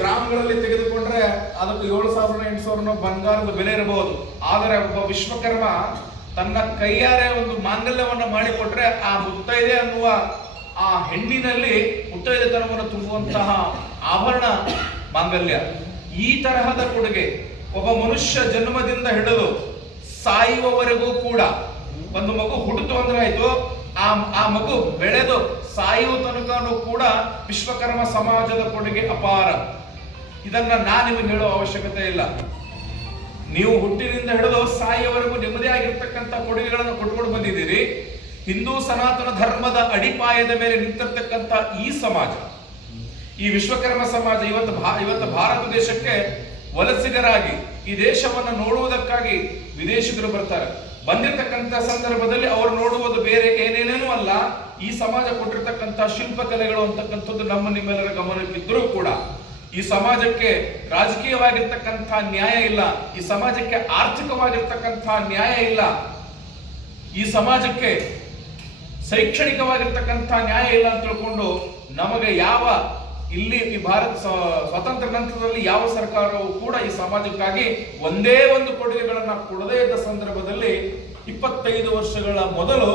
ಗ್ರಾಮಗಳಲ್ಲಿ ತೆಗೆದುಕೊಂಡ್ರೆ ಅದಕ್ಕೆ ಏಳು ಸಾವಿರ ಎಂಟು ಸಾವಿರ ಬಂಗಾರದ ಬೆಲೆ ಇರಬಹುದು. ಆದರೆ ಒಬ್ಬ ವಿಶ್ವಕರ್ಮ ತನ್ನ ಕೈಯಾರೆ ಒಂದು ಮಾಂಗಲ್ಯವನ್ನು ಮಾಡಿಕೊಟ್ರೆ ಆ ಮುತ್ತೈದೆ ಅನ್ನುವ ಆ ಹೆಣ್ಣಿನಲ್ಲಿ ಮುತ್ತೈದೆತನವನ್ನು ತುಂಬುವಂತಹ ಆಭರಣ, ಮಾಂಗಲ್ಯ. ಈ ತರಹದ ಕೊಡುಗೆ ಒಬ್ಬ ಮನುಷ್ಯ ಜನ್ಮದಿಂದ ಹಿಡಿದು ಸಾಯುವವರೆಗೂ ಕೂಡ ಒಂದು ಮಗು ಹುಟ್ಟಿತು ಅಂದ್ರೆ ಆಯ್ತು, ಆ ಆ ಮಗು ಬೆಳೆದು ಸಾಯುವ ತನಕನೂ ಕೂಡ ವಿಶ್ವಕರ್ಮ ಸಮಾಜದ ಕೊಡುಗೆ ಅಪಾರ. ಇದನ್ನ ನಾನು ನಿಮಗೆ ಹೇಳೋ ಅವಶ್ಯಕತೆ ಇಲ್ಲ. ನೀವು ಹುಟ್ಟಿನಿಂದ ಹಿಡಿದು ಸಾಯಿಯವರೆಗೂ ನಿಮ್ಮದೇ ಆಗಿರ್ತಕ್ಕಂಥ ಕೊಡುಗೆಗಳನ್ನು ಕೊಟ್ಕೊಂಡು ಬಂದಿದ್ದೀರಿ. ಹಿಂದೂ ಸನಾತನ ಧರ್ಮದ ಅಡಿಪಾಯದ ಮೇಲೆ ನಿಂತಿರ್ತಕ್ಕಂಥ ಈ ಸಮಾಜ, ಈ ವಿಶ್ವಕರ್ಮ ಸಮಾಜ ಇವತ್ತು ಇವತ್ತು ಭಾರತ ದೇಶಕ್ಕೆ ವಲಸಿಗರಾಗಿ ಈ ದೇಶವನ್ನು ನೋಡುವುದಕ್ಕಾಗಿ ವಿದೇಶಿಗರು ಬರ್ತಾರೆ. ಬಂದಿರತಕ್ಕಂತ ಸಂದರ್ಭದಲ್ಲಿ ಅವರು ನೋಡುವುದು ಬೇರೆ, ಏನೇನೇನೂ ಅಲ್ಲ. ಈ ಸಮಾಜ ಕೊಟ್ಟಿರ್ತಕ್ಕಂಥ ಶಿಲ್ಪಕಲೆಗಳು ಅಂತಕ್ಕಂಥದ್ದು ನಮ್ಮ ನಿಮ್ಮೆಲ್ಲರ ಗಮನಕ್ಕಿದ್ರೂ ಕೂಡ ಈ ಸಮಾಜಕ್ಕೆ ರಾಜಕೀಯವಾಗಿರ್ತಕ್ಕಂಥ ನ್ಯಾಯ ಇಲ್ಲ, ಈ ಸಮಾಜಕ್ಕೆ ಆರ್ಥಿಕವಾಗಿರ್ತಕ್ಕಂಥ ನ್ಯಾಯ ಇಲ್ಲ, ಈ ಸಮಾಜಕ್ಕೆ ಶೈಕ್ಷಣಿಕವಾಗಿರ್ತಕ್ಕಂಥ ನ್ಯಾಯ ಇಲ್ಲ ಅಂತ ತಿಳ್ಕೊಂಡು ನಮಗೆ ಯಾವ ಇಲ್ಲಿ ಈ ಭಾರತ ಸ್ವತಂತ್ರ ನಂತರದಲ್ಲಿ ಯಾವ ಸರ್ಕಾರವು ಕೂಡ ಈ ಸಮಾಜಕ್ಕಾಗಿ ಒಂದೇ ಒಂದು ಕೊಡುಗೆಗಳನ್ನ ಕೊಡದೇ ಇದ್ದ ಸಂದರ್ಭದಲ್ಲಿ ಇಪ್ಪತ್ತೈದು ವರ್ಷಗಳ ಮೊದಲು